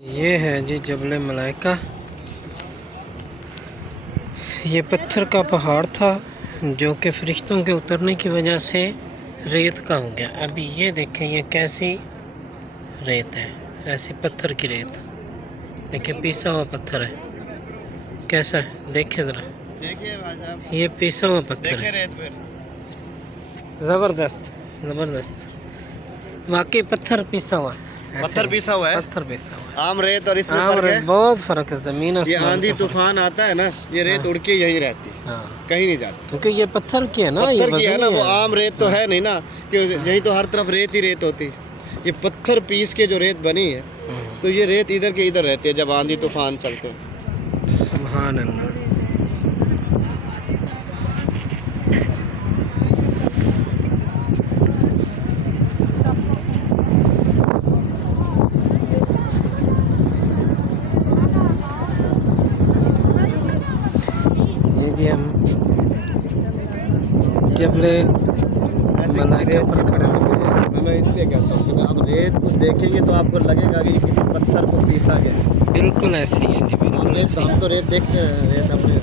ये है जी जबल मलाइका। ये पत्थर का पहाड़ था जो कि फरिश्तों के उतरने की वजह से रेत का हो गया। अभी ये देखें ये कैसी रेत है, ऐसी पत्थर की रेत। देखिए पीसा हुआ पत्थर है, कैसा है देखे ज़रा। देखिए भाई साहब, ये पीसा हुआ पत्थर देखिए है, रेत पर ज़बरदस्त ज़बरदस्त। वाकई पत्थर पीसा हुआ है, पत्थर पीसा हुआ है। पत्थर पीसा हुआ है। आम रेत और इसमें हाँ, फर्क है। बहुत फ़र्क है, ज़मीन ये आसमान आंधी का फ़र्क। तूफान आता है ना, ये रेत हाँ। उड़ के यहीं रहती है, हाँ, कहीं नहीं जाती। क्योंकि ये पत्थर की है ना, ये पत्थर की है ना, वज़नी वो आम रेत तो हाँ। है नहीं ना कि यहीं तो हर तरफ रेत ही रेत होती। ये पत्थर पीस के जो रेत बनी है, तो ये रेत इधर के इधर रहती है जब आंधी तूफान चलते हैं। सुभान अल्लाह। ये जी हम जबले मलाइका पर खड़े हुए हैं। मैं इसलिए कहता हूँ कि आप रेत को देखेंगे तो आपको लगेगा कि किसी पत्थर को पीसा गया है। बिल्कुल ऐसे ही है जी, बिल्कुल ऐसे ही। हम तो रेत देखते हैं, रेत अपने